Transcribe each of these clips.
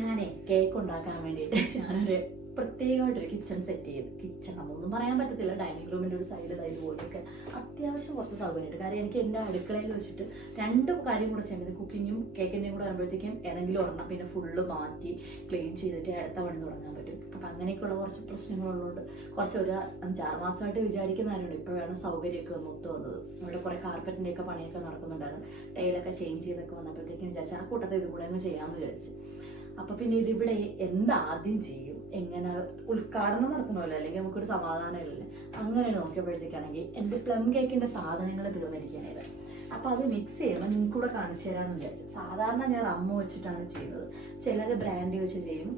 ഞാൻ കേക്ക് ഉണ്ടാക്കാൻ വേണ്ടിയിട്ട് ഞാനൊരു പ്രത്യേകമായിട്ടൊരു കിച്ചൺ സെറ്റ് ചെയ്ത്, കിച്ചൺ അതൊന്നും പറയാൻ പറ്റത്തില്ല, ഡൈനിങ് റൂമിൻ്റെ ഒരു സൈഡ് ഇതുപോലെയൊക്കെ അത്യാവശ്യം കുറച്ച് സൗകര്യമുണ്ട്. കാര്യം എനിക്ക് എൻ്റെ അടുക്കളയിൽ വെച്ചിട്ട് രണ്ട് കാര്യം കൂടെ ചെയ്യുന്നത്, കുക്കിങ്ങും കേക്കിൻ്റെയും കൂടെ വരുമ്പോഴത്തേക്കും ഏതെങ്കിലും ഒരെണ്ണം പിന്നെ ഫുള്ള് മാറ്റി ക്ലീൻ ചെയ്തിട്ട് അടുത്ത പണി തുടങ്ങാൻ പറ്റും. അപ്പം അങ്ങനെയൊക്കെയുള്ള കുറച്ച് പ്രശ്നങ്ങളുള്ളതുകൊണ്ട് കുറച്ച് ഒരു 5-6 മാസമായിട്ട് വിചാരിക്കുന്നതിനുണ്ട്. ഇപ്പോഴാണ് സൗകര്യമൊക്കെ ഒന്ന് ഒത്തു വന്നത്. ഇവിടെ കുറേ കാർപ്പറ്റിൻ്റെയൊക്കെ പണിയൊക്കെ നടക്കുന്നുണ്ടായിരുന്നു. ടൈലൊക്കെ ചേഞ്ച് ചെയ്തൊക്കെ വന്നപ്പോഴത്തേക്കും വിചാരിച്ചു ആ കൂട്ടത്തിൽ ഇത് കൂടെ അങ്ങ് ചെയ്യാമെന്ന് വിചാരിച്ചു. അപ്പം പിന്നെ ഇതിവിടെ എന്താദ്യം ചെയ്യും, എങ്ങനെ ഉദ്ഘാടനം നടത്തണമല്ലോ, അല്ലെങ്കിൽ നമുക്കൊരു സമാധാനമില്ല. അങ്ങനെ നോക്കിയപ്പോഴത്തേക്കാണെങ്കിൽ എൻ്റെ പ്ലം കേക്കിൻ്റെ സാധനങ്ങൾ തീർന്നിരിക്കുകയാണ്. അപ്പോൾ അത് മിക്സ് ചെയ്യുമ്പോൾ നിങ്ങൾക്ക് കൂടെ കാണിച്ചു തരാമെന്ന് വിചാരിച്ചു. സാധാരണ ഞാൻ റമ്മ് വെച്ചിട്ടാണ് ചെയ്യുന്നത്. ചിലർ ബ്രാൻഡി വെച്ച് ചെയ്യും,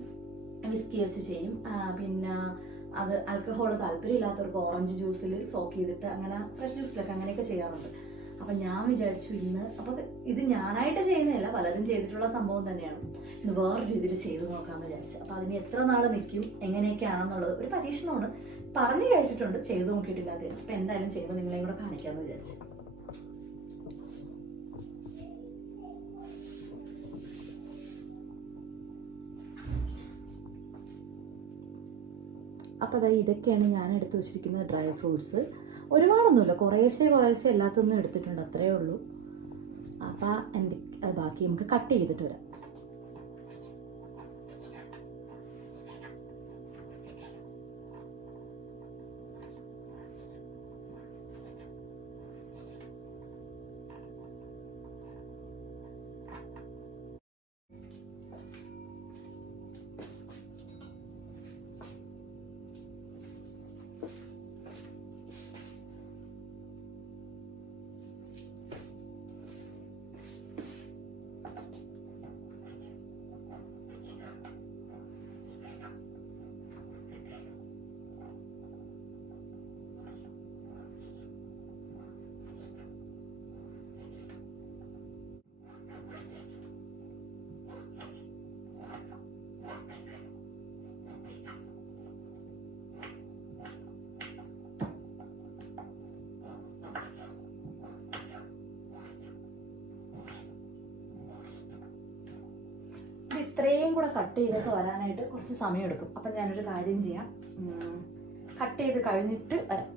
വിസ്കി വെച്ച് ചെയ്യും. പിന്നെ അത് ആൽക്കഹോൾ താല്പര്യമില്ലാത്തവർക്ക് ഓറഞ്ച് ജ്യൂസിൽ സോക്ക് ചെയ്തിട്ട് അങ്ങനെ ഫ്രഷ് ജ്യൂസിലൊക്കെ അങ്ങനെയൊക്കെ ചെയ്യാറുണ്ട്. അപ്പം ഞാൻ വിചാരിച്ചു ഇന്ന്, അപ്പം ഇത് ഞാനായിട്ട് ചെയ്യുന്നതല്ല, പലരും ചെയ്തിട്ടുള്ള സംഭവം തന്നെയാണ്, ഇന്ന് വേറെ രീതിയിൽ ചെയ്ത് നോക്കാമെന്ന് വിചാരിച്ചു. അപ്പം അതിന് എത്ര നാൾ നിൽക്കും, എങ്ങനെയൊക്കെയാണെന്നുള്ളത് ഒരു പരീക്ഷണമാണ്. പറഞ്ഞു കേട്ടിട്ടുണ്ട്, ചെയ്ത് നോക്കിയിട്ടില്ലാത്തതാണ്. അപ്പം എന്തായാലും ചെയ്യുമ്പോൾ നിങ്ങളെയും കൂടെ കാണിക്കാമെന്ന് വിചാരിച്ചു. അപ്പോൾ അതായത് ഇതൊക്കെയാണ് ഞാൻ എടുത്തു വെച്ചിരിക്കുന്ന ഡ്രൈ ഫ്രൂട്ട്സ്. ഒരുപാടൊന്നുമില്ല, കുറേശ്ശെ എല്ലാത്തുനിന്നും എടുത്തിട്ടുണ്ട്, അത്രയേ ഉള്ളൂ. അപ്പോൾ അത് ബാക്കി നമുക്ക് കട്ട് ചെയ്തിട്ട് വരാം. ഇത്രയും കൂടെ കട്ട് ചെയ്തൊക്കെ വരാനായിട്ട് കുറച്ച് സമയം എടുക്കും. അപ്പം ഞാനൊരു കാര്യം ചെയ്യാം, കട്ട് ചെയ്ത് കഴിഞ്ഞിട്ട് വരാം.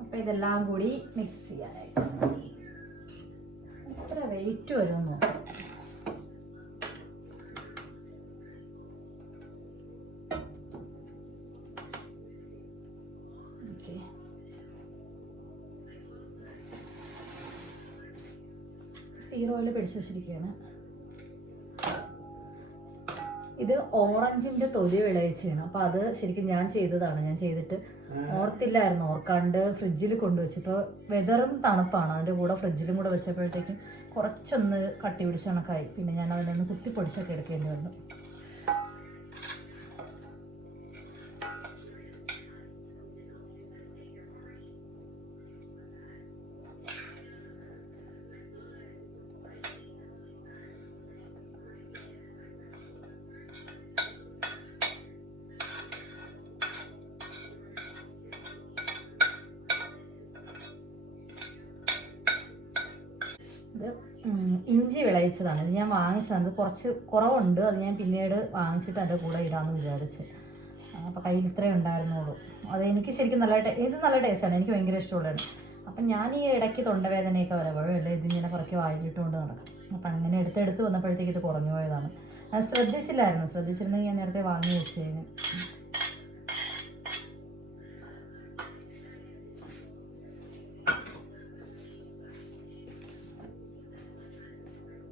അപ്പം ഇതെല്ലാം കൂടി മിക്സ് ചെയ്യാനായിട്ട് എത്ര വെയിറ്റ് വരുമെന്ന് നോക്കാം. സീറോയിൽ പിടിച്ചു വെച്ചിരിക്കുകയാണ്. ഇത് ഓറഞ്ചിൻ്റെ തൊലി വിളയിച്ചാണ്. അപ്പോൾ അത് ശരിക്കും ഞാൻ ചെയ്തതാണ്. ഞാൻ ചെയ്തിട്ട് ഓർത്തില്ലായിരുന്നു, ഓർക്കാണ്ട് ഫ്രിഡ്ജിൽ കൊണ്ടുവച്ചു. ഇപ്പോൾ വെതറും തണുപ്പാണ്, അതിൻ്റെ കൂടെ ഫ്രിഡ്ജിലും കൂടെ വെച്ചപ്പോഴത്തേക്കും കുറച്ചൊന്ന് കട്ടി പിടിച്ച കണക്കായി. പിന്നെ ഞാൻ അതിനൊന്ന് കുത്തിപ്പൊടിച്ചൊക്കെ എടുക്കേണ്ടി വന്നു. ഇഞ്ചി വിളയിച്ചതാണ്. ഇത് ഞാൻ വാങ്ങിച്ചത്, കുറച്ച് കുറവുണ്ട്, അത് ഞാൻ പിന്നീട് വാങ്ങിച്ചിട്ട് എൻ്റെ കൂടെ ഇടാമെന്ന് വിചാരിച്ച്. അപ്പോൾ കയ്യിൽ ഇത്രയും ഉണ്ടായിരുന്നുള്ളൂ. അതെനിക്ക് ശരിക്കും ഇത് നല്ല ടേസ്റ്റാണ്, എനിക്ക് ഭയങ്കര ഇഷ്ടമുള്ളതാണ്. അപ്പം ഞാൻ ഈ ഇടയ്ക്ക് തൊണ്ടവേദനയൊക്കെ വരവല്ല ഇതിങ്ങനെ പറക്കി വായിലിട്ടുകൊണ്ട് നടക്കും. അപ്പം അങ്ങനെ എടുത്ത് വന്നപ്പോഴത്തേക്ക് ഇത് കുറഞ്ഞു പോയതാണ്. ഞാൻ ശ്രദ്ധിച്ചിരുന്നെങ്കിൽ ഞാൻ നേരത്തെ വാങ്ങി വെച്ച് കഴിഞ്ഞു.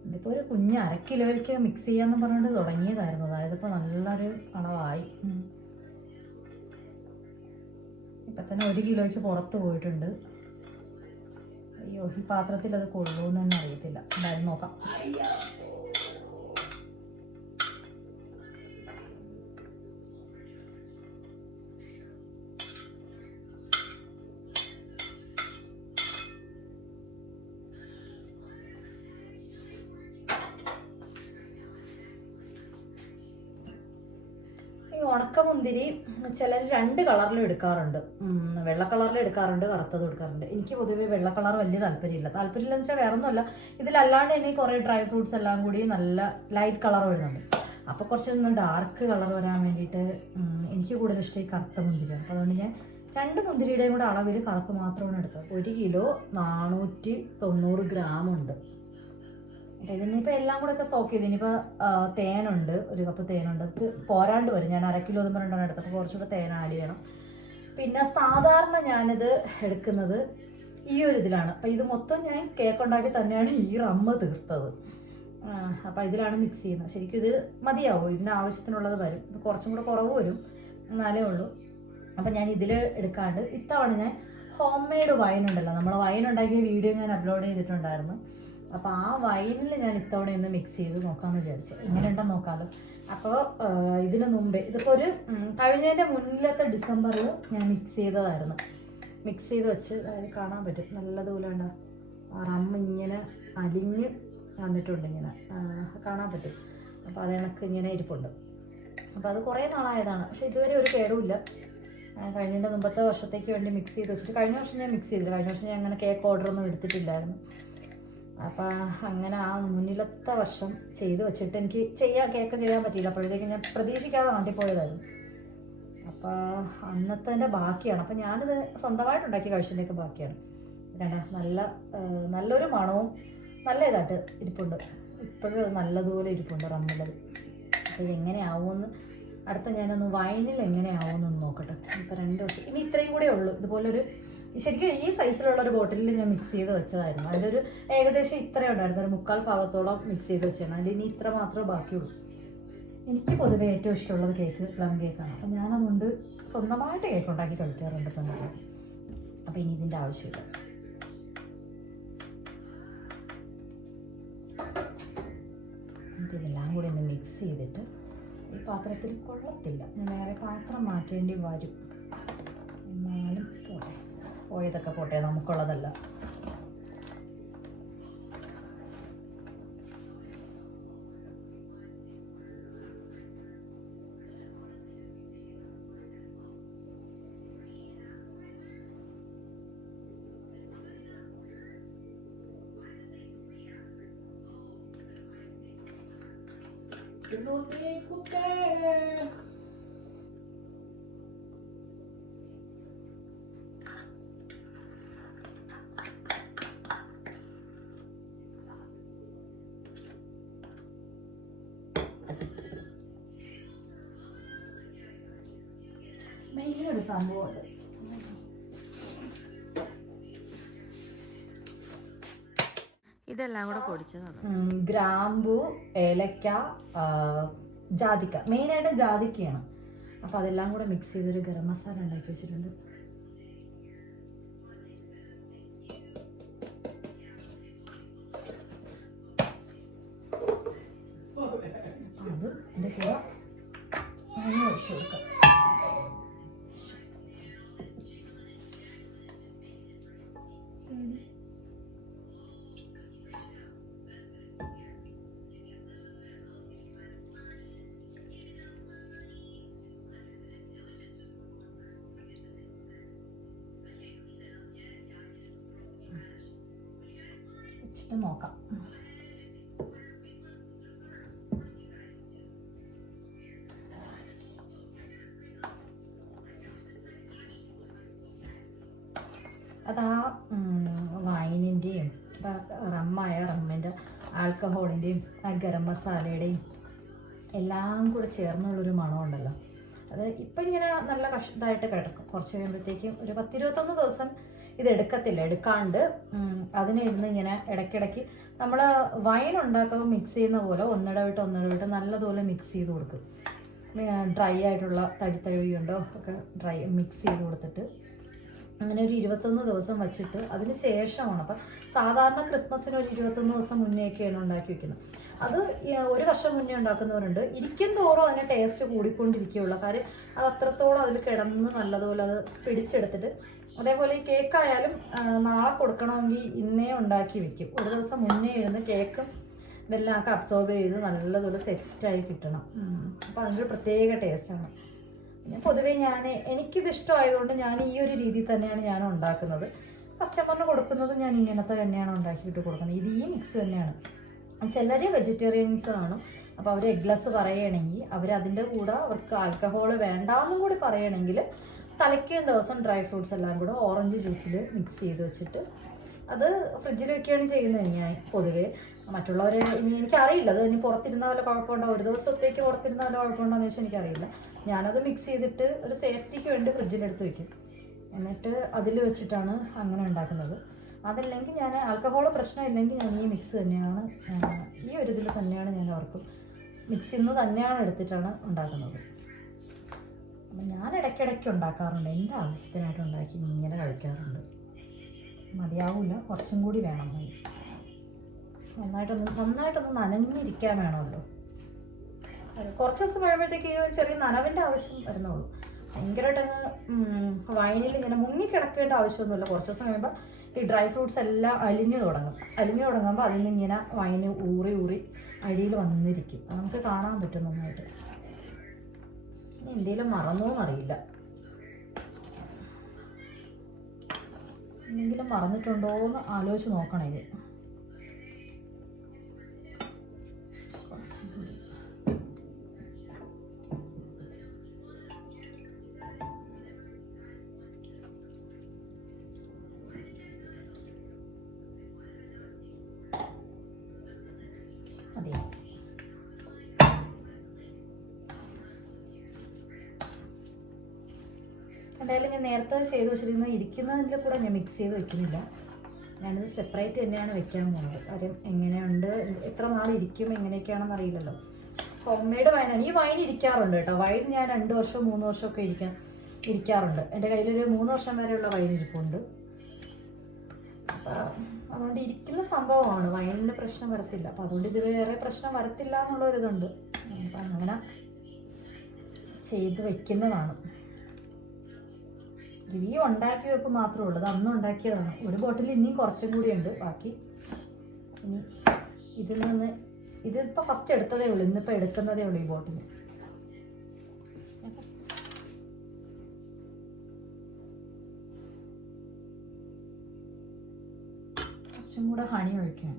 ഇതിപ്പോൾ ഒരു കുഞ്ഞ് 1/2 കിലോയിലേക്ക് മിക്സ് ചെയ്യാമെന്ന് പറഞ്ഞിട്ട് തുടങ്ങിയതായിരുന്നു. അതായത് ഇപ്പോൾ നല്ലൊരു അളവായി. ഇപ്പം തന്നെ 1 കിലോയ്ക്ക് പുറത്ത് പോയിട്ടുണ്ട്. അയ്യോ, ഈ പാത്രത്തിൽ അത് കൊള്ളുമെന്ന് തന്നെ അറിയത്തില്ല. എന്തായാലും നോക്കാം. ഉണക്കമുന്തിരി ചിലർ 2 കളറിലും എടുക്കാറുണ്ട്. വെള്ള കളറിൽ എടുക്കാറുണ്ട്, കറുത്തതും എടുക്കാറുണ്ട്. എനിക്ക് പൊതുവേ വെള്ള കളർ വലിയ താല്പര്യമില്ലെന്ന് വെച്ചാൽ വേറെ ഒന്നുമല്ല, ഇതിലല്ലാണ്ട് തന്നെ കുറേ ഡ്രൈ ഫ്രൂട്ട്സ് എല്ലാം കൂടി നല്ല ലൈറ്റ് കളർ വരുന്നുണ്ട്. അപ്പോൾ കുറച്ചൊന്ന് ഡാർക്ക് കളർ വരാൻ വേണ്ടിയിട്ട് എനിക്ക് കൂടുതൽ ഇഷ്ടം ഈ കറുത്ത മുന്തിരിയാണ്. അപ്പോൾ അതുകൊണ്ട് ഞാൻ 2 മുന്തിരിയുടെയും കൂടെ അളവിൽ കറുപ്പ് മാത്രമാണ് എടുത്തത്. 1 കിലോ 490 ഗ്രാം ഉണ്ട്. അപ്പോൾ ഇതിനിപ്പോൾ എല്ലാം കൂടെ ഒക്കെ സോക്ക് ചെയ്ത് ഇനിയിപ്പോൾ തേനുണ്ട്, 1 കപ്പ് തേനുണ്ട്. ഇത് പോരാണ്ട് വരും, ഞാൻ 1/2 കിലോ പറഞ്ഞാണ് എടുത്തത്, അപ്പോൾ കുറച്ചുകൂടെ തേൻ ആഡ് ചെയ്യണം. പിന്നെ സാധാരണ ഞാനിത് എടുക്കുന്നത് ഈ ഒരു ഇതിലാണ്. അപ്പോൾ ഇത് മൊത്തം ഞാൻ കേക്ക് ഉണ്ടാക്കി തന്നെയാണ് ഈ റമ്മ് തീർത്തത്. അപ്പോൾ ഇതിലാണ് മിക്സ് ചെയ്യുന്നത്. ശരിക്കും ഇത് മതിയാവും, ഇതിന് ആവശ്യത്തിനുള്ളത് വരും. ഇപ്പോൾ കുറച്ചും കൂടെ കുറവ് വരും, എന്നാലേ ഉള്ളൂ. അപ്പം ഞാൻ ഇതിൽ എടുക്കാണ്ട് ഇത്തവണ ഞാൻ ഹോം മെയ്ഡ് വൈൻ ഉണ്ടല്ലോ, നമ്മൾ വൈൻ ഉണ്ടാക്കിയ വീഡിയോ ഞാൻ അപ്ലോഡ് ചെയ്തിട്ടുണ്ടായിരുന്നു. അപ്പോൾ ആ വൈനിൽ ഞാൻ ഇത്തവണ ഒന്ന് മിക്സ് ചെയ്ത് നോക്കാമെന്ന് വിചാരിച്ചു. എങ്ങനെ ഉണ്ടെന്ന് നോക്കാമല്ലോ. അപ്പോൾ ഇതിന് മുമ്പേ ഇതിപ്പോൾ ഒരു കഴിഞ്ഞതിൻ്റെ മുന്നിലത്തെ ഡിസംബറിൽ ഞാൻ മിക്സ് ചെയ്തതായിരുന്നു. മിക്സ് ചെയ്ത് വെച്ച് അതായത് കാണാൻ പറ്റും നല്ലതുപോലെ ഉണ്ട്, റമ്മ് ഇങ്ങനെ അലിഞ്ഞ് വന്നിട്ടുണ്ട്, ഇങ്ങനെ കാണാൻ പറ്റും. അപ്പോൾ അത് കണക്ക് ഇങ്ങനെ ഇരിപ്പുണ്ട്. അപ്പോൾ അത് കുറേ നാളായതാണ്, പക്ഷേ ഇതുവരെ ഒരു കേടുമില്ല. കഴിഞ്ഞതിൻ്റെ മുമ്പത്തെ വർഷത്തേക്ക് വേണ്ടി മിക്സ് ചെയ്ത് വെച്ചിട്ട്, കഴിഞ്ഞ വർഷം ഞാൻ മിക്സ് ചെയ്തില്ല, കഴിഞ്ഞ വർഷം ഞാൻ അങ്ങനെ കേക്ക് ഓർഡറൊന്നും എടുത്തിട്ടില്ലായിരുന്നു. അപ്പോൾ അങ്ങനെ ആ മുന്നിലത്തെ വർഷം ചെയ്ത് വെച്ചിട്ട് എനിക്ക് കേക്ക് ചെയ്യാൻ പറ്റിയില്ല. അപ്പോഴത്തേക്കും ഞാൻ പ്രതീക്ഷിക്കാതെ നാട്ടിൽ പോയതായിരുന്നു. അപ്പോൾ അന്നത്തെ ബാക്കിയാണ്. അപ്പോൾ ഞാനിത് സ്വന്തമായിട്ടുണ്ടാക്കി കഴിച്ചതിൻ്റെയൊക്കെ ബാക്കിയാണ്. നല്ലൊരു മണവും നല്ല ഇതായിട്ട് ഇരിപ്പുണ്ട്. ഇപ്പോഴും അത് നല്ലതുപോലെ ഇരിപ്പുണ്ട് റമ്മുള്ളത്. അപ്പോൾ ഇതെങ്ങനെയാവുമെന്ന് അടുത്ത ഞാനൊന്ന് വൈനിൽ എങ്ങനെയാവുമെന്നൊന്ന് നോക്കട്ടെ. ഇപ്പോൾ 2 വർഷം ഇനി ഇത്രയും കൂടെ ഉള്ളൂ. ഇതുപോലൊരു ശരിക്കും ഈ സൈസിലുള്ളൊരു ബോട്ടിലിൽ ഞാൻ മിക്സ് ചെയ്ത് വെച്ചതായിരുന്നു. അതിലൊരു ഏകദേശം ഇത്രയും ഉണ്ടായിരുന്നു, ഒരു 3/4 ഭാഗത്തോളം മിക്സ് ചെയ്ത് വെച്ചാണ്. അതിൽ ഇനി ഇത്ര മാത്രമേ ബാക്കിയുള്ളൂ. എനിക്ക് പൊതുവെ ഏറ്റവും ഇഷ്ടമുള്ളത് കേക്ക് പ്ലം കേക്കാണ്. അപ്പം ഞാനതുകൊണ്ട് സ്വന്തമായിട്ട് കേക്ക് ഉണ്ടാക്കി കഴിക്കാറുണ്ട് തന്നെ. അപ്പം ഇനി ഇതിൻ്റെ ആവശ്യമില്ല. ഇതെല്ലാം കൂടി ഒന്ന് മിക്സ് ചെയ്തിട്ട് ഈ പാത്രത്തിൽ കൊള്ളത്തില്ല, ഞാൻ വേറെ പാത്രം മാറ്റേണ്ടി വരും. എന്നാലും പോയതൊക്കെ പോട്ടെ, നമുക്കുള്ളതല്ല. മെയിനൊരു സംഭവമുണ്ട്. ഇതെല്ലാം കൂടെ പൊടിച്ചതാണ്. ഗ്രാമ്പു, ഏലക്ക, ജാതിക്ക, മെയിനായിട്ട് ജാതിക്കയാണ്. അപ്പോൾ അതെല്ലാം കൂടെ മിക്സ് ചെയ്തൊരു ഗരം മസാല ഉണ്ടാക്കി വെച്ചിട്ടുണ്ട്. അത് എൻ്റെ കൂടെ ഒഴിച്ചു കൊടുക്കാം. വെച്ചിട്ട് നോക്കാം. അതാ വൈനിൻ്റെയും റമ്മിൻ്റെ ആൽക്കഹോളിൻ്റെയും ആ ഗരം മസാലയുടെയും എല്ലാം കൂടെ ചേർന്നുള്ളൊരു മണമുണ്ടല്ലോ. അത് ഇപ്പം ഇങ്ങനെ നല്ല ഇതായിട്ട് കിടക്കും. കുറച്ച് കഴിയുമ്പോഴത്തേക്കും ഒരു 10-21 ദിവസം ഇത് എടുക്കാണ്ട് അതിനിരുന്ന് ഇങ്ങനെ ഇടയ്ക്കിടയ്ക്ക് നമ്മൾ വൈൻ ഉണ്ടാക്കുമ്പോൾ മിക്സ് ചെയ്യുന്ന പോലെ ഒന്നിടവിട്ട് നല്ലതുപോലെ മിക്സ് ചെയ്ത് കൊടുക്കും. ഡ്രൈ ആയിട്ടുള്ള തടിത്തഴുവിയുണ്ടോ ഒക്കെ മിക്സ് ചെയ്ത് കൊടുത്തിട്ട് അങ്ങനെ ഒരു 21 ദിവസം വച്ചിട്ട് അതിന് ശേഷമാണ്. അപ്പം സാധാരണ ക്രിസ്മസിന് ഒരു 21 ദിവസം മുന്നേയൊക്കെയാണ് ഉണ്ടാക്കി വെക്കുന്നത്. അത് 1 വർഷം മുന്നേ ഉണ്ടാക്കുന്നവരുണ്ട്. ഇരിക്കും തോറും അതിന് ടേസ്റ്റ് കൂടിക്കൊണ്ടിരിക്കുകയുള്ളൂ. കാര്യം അത് അത്രത്തോളം അതിൽ കിടന്ന് നല്ലതുപോലെ അത് പിടിച്ചെടുത്തിട്ട്, അതേപോലെ ഈ കേക്കായാലും നാളെ കൊടുക്കണമെങ്കിൽ ഇന്നേ ഉണ്ടാക്കി വെക്കും. 1 ദിവസം മുന്നേ ഇരുന്ന് കേക്കും ഇതെല്ലാം ഒക്കെ അബ്സോർബ് ചെയ്ത് നല്ലതുപോലെ സെറ്റായി കിട്ടണം. അപ്പോൾ അതിൻ്റെ ഒരു പ്രത്യേക ടേസ്റ്റാണ്. പൊതുവേ എനിക്കിത് ഇഷ്ടമായതുകൊണ്ട് ഞാൻ ഈ ഒരു രീതിയിൽ തന്നെയാണ് ഞാൻ ഉണ്ടാക്കുന്നത്. കസ്റ്റമറിന് കൊടുക്കുന്നത് ഞാൻ ഇങ്ങനത്തെ തന്നെയാണ് ഉണ്ടാക്കിയിട്ട് കൊടുക്കുന്നത്. ഇത് ഈ മിക്സ് തന്നെയാണ്. ചിലർ വെജിറ്റേറിയൻസ് ആണ്, അപ്പോൾ അവർ എഗ്ലെസ് പറയുകയാണെങ്കിൽ അവരതിൻ്റെ കൂടെ അവർക്ക് ആൽക്കഹോൾ വേണ്ടാന്നും കൂടി പറയുകയാണെങ്കിൽ തലയ്ക്കും ദിവസം ഡ്രൈ ഫ്രൂട്ട്സ് എല്ലാം കൂടെ ഓറഞ്ച് ജ്യൂസിൽ മിക്സ് ചെയ്ത് വെച്ചിട്ട് അത് ഫ്രിഡ്ജിൽ വെക്കുകയാണ് ചെയ്യുന്നത്. ഞാൻ പൊതുവേ മറ്റുള്ളവർ എനിക്കറിയില്ല, അത് ഇനി പുറത്തിരുന്ന വല്ല കുഴപ്പമുണ്ടോ, ഒരു ദിവസത്തേക്ക് പുറത്തിരുന്ന വല്ല കുഴപ്പമുണ്ടോയെന്ന് വെച്ചാൽ എനിക്കറിയില്ല. ഞാനത് മിക്സ് ചെയ്തിട്ട് ഒരു സേഫ്റ്റിക്ക് വേണ്ടി ഫ്രിഡ്ജിലെടുത്ത് വയ്ക്കും. എന്നിട്ട് അതിൽ വെച്ചിട്ടാണ് അങ്ങനെ ഉണ്ടാക്കുന്നത്. അതല്ലെങ്കിൽ ഞാൻ ആൽക്കഹോൾ പ്രശ്നമില്ലെങ്കിൽ ഞാൻ ഈ മിക്സ് തന്നെയാണ്, ഈ ഒരു ഇതിൽ തന്നെയാണ് ഞാൻ അവർക്കും മിക്സിൽ നിന്ന് തന്നെയാണ് എടുത്തിട്ടാണ് ഉണ്ടാക്കുന്നത്. അപ്പം ഞാൻ ഇടയ്ക്കിടയ്ക്ക് ഉണ്ടാക്കാറുണ്ട്, എൻ്റെ ആവശ്യത്തിനായിട്ട് ഉണ്ടാക്കി ഇങ്ങനെ കഴിക്കാറുണ്ട്. മതിയാവില്ല, കുറച്ചും കൂടി വേണം. നന്നായിട്ടൊന്ന് നനഞ്ഞിരിക്കാൻ വേണമല്ലോ. കുറച്ച് ദിവസം കഴിയുമ്പോഴത്തേക്ക് ചെറിയ നനവിൻ്റെ ആവശ്യം വരുന്നുള്ളൂ. ഭയങ്കരമായിട്ട് വൈനിൽ ഇങ്ങനെ മുങ്ങിക്കിടക്കേണ്ട ആവശ്യമൊന്നുമില്ല. കുറച്ച് ദിവസം കഴിയുമ്പോൾ ഈ ഡ്രൈ ഫ്രൂട്ട്സ് എല്ലാം അലിഞ്ഞു തുടങ്ങുമ്പോൾ അതിൽ നിന്ന് ഇങ്ങനെ വൈന് ഊറി അടിയിൽ വന്നിരിക്കും. നമുക്ക് കാണാൻ പറ്റും നന്നായിട്ട്. എന്തെങ്കിലും മറന്നോന്നറിയില്ല, എന്തെങ്കിലും മറന്നിട്ടുണ്ടോ എന്ന് ആലോചിച്ച് നോക്കണം. ഇത് അതെ. എന്തായാലും ഞാൻ നേരത്തെ ചെയ്ത് വെച്ചിരിക്കുന്നത് ഇരിക്കുന്നതിൻ്റെ കൂടെ ഞാൻ മിക്സ് ചെയ്ത് വെക്കുന്നില്ല. ഞാനിത് സെപ്പറേറ്റ് തന്നെയാണ് വെക്കാൻ പോകുന്നത്. കാര്യം എങ്ങനെയുണ്ട്, എത്ര നാൾ ഇരിക്കും, എങ്ങനെയൊക്കെയാണെന്ന് അറിയില്ലല്ലോ. ഹോം മെയ്ഡ് വൈനാണ്. ഈ വൈൻ ഇരിക്കാറുണ്ട് കേട്ടോ. വൈൻ ഞാൻ 2 വർഷം 3 വർഷമൊക്കെ ഇരിക്കാറുണ്ട്. എൻ്റെ കയ്യിലൊരു 3 വർഷം വരെയുള്ള വൈൻ ഇരിപ്പുണ്ട്. അതുകൊണ്ട് ഇരിക്കുന്ന സംഭവമാണ്, വൈനിൻ്റെ പ്രശ്നം വരത്തില്ല. അപ്പോൾ അതുകൊണ്ട് ഇത് വേറെ പ്രശ്നം വരത്തില്ല എന്നുള്ളൊരിതുണ്ട്. അപ്പം അങ്ങനെ ചെയ്ത് വെക്കുന്നതാണ്. ഈ ഉണ്ടാക്കി വെപ്പ് മാത്രമേ ഉള്ളൂ. അത് അന്ന് ഉണ്ടാക്കിയതാണ്. ഒരു ബോട്ടിൽ ഇനിയും കുറച്ചും കൂടി ഉണ്ട് ബാക്കി. ഇനി ഇതിപ്പോൾ ഫസ്റ്റ് എടുത്തതേ ഉള്ളൂ, ഇന്നിപ്പോൾ എടുക്കുന്നതേ ഉള്ളൂ ഈ ബോട്ടിൽ. കുറച്ചും കൂടെ ഹണി ഒഴിക്കണം.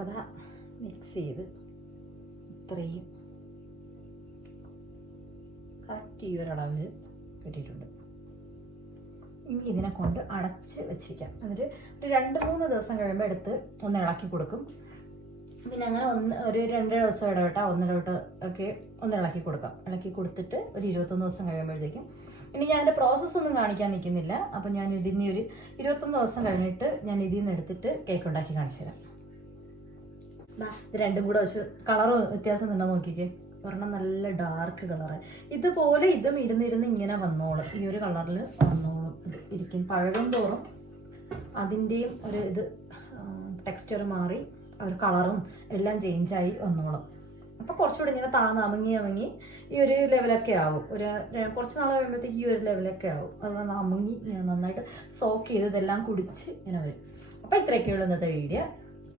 അപ്പോൾ അതാ മിക്സ് ചെയ്ത് ഇത്രയും കറക്റ്റ് ഈ ഒരളവിൽ കിട്ടിയിട്ടുണ്ട്. ഇനി ഇതിനെ കൊണ്ട് അടച്ച് വെച്ചിരിക്കാം. എന്നിട്ട് ഒരു 2-3 ദിവസം കഴിയുമ്പോൾ എടുത്ത് ഒന്ന് ഇളക്കി കൊടുക്കും. പിന്നെ അങ്ങനെ ഒരു 2 ദിവസം ഇടവിട്ട 1 ഇടവിട്ട് ഒക്കെ ഒന്ന് ഇളക്കി കൊടുക്കാം. ഇളക്കി കൊടുത്തിട്ട് ഒരു 21 ദിവസം കഴിയുമ്പോഴത്തേക്കും ഇനി ഞാൻ എൻ്റെ പ്രോസസ്സൊന്നും കാണിക്കാൻ നിൽക്കുന്നില്ല. അപ്പം ഞാൻ ഇതിന് ഒരു 21 ദിവസം കഴിഞ്ഞിട്ട് ഞാൻ ഇതിൽ നിന്ന് എടുത്തിട്ട് കേക്ക് ഉണ്ടാക്കി കാണിച്ചു തരാം. ഇത് രണ്ടും കൂടെ വെച്ച് കളർ വ്യത്യാസം ഉണ്ടോ നോക്കിക്കേ. ഒരെണ്ണം നല്ല ഡാർക്ക് കളറ്. ഇതുപോലെ ഇതും ഇരുന്നിരുന്ന് ഇങ്ങനെ വന്നോളും, ഈ ഒരു കളറിൽ വന്നോളും. ഇത് ഇരിക്കും പഴകും തോറും അതിൻ്റെയും ഒരു ഇത് ടെക്സ്ചർ മാറി ഒരു കളറും എല്ലാം ചേഞ്ചായി വന്നോളും. അപ്പോൾ കുറച്ചുകൂടി ഇങ്ങനെ അമുങ്ങി ഈ ഒരു ലെവലൊക്കെ ആവും. കുറച്ച് നാൾ കഴിയുമ്പോഴത്തേക്ക് ഈ ഒരു ലെവലൊക്കെ ആവും. അത് അമുങ്ങി നന്നായിട്ട് സോക്ക് ചെയ്ത് ഇതെല്ലാം കുടിച്ച് ഇങ്ങനെ വരും. അപ്പോൾ ഇത്രയൊക്കെയുള്ളൂ ഇന്നത്തെ വീഡിയോ.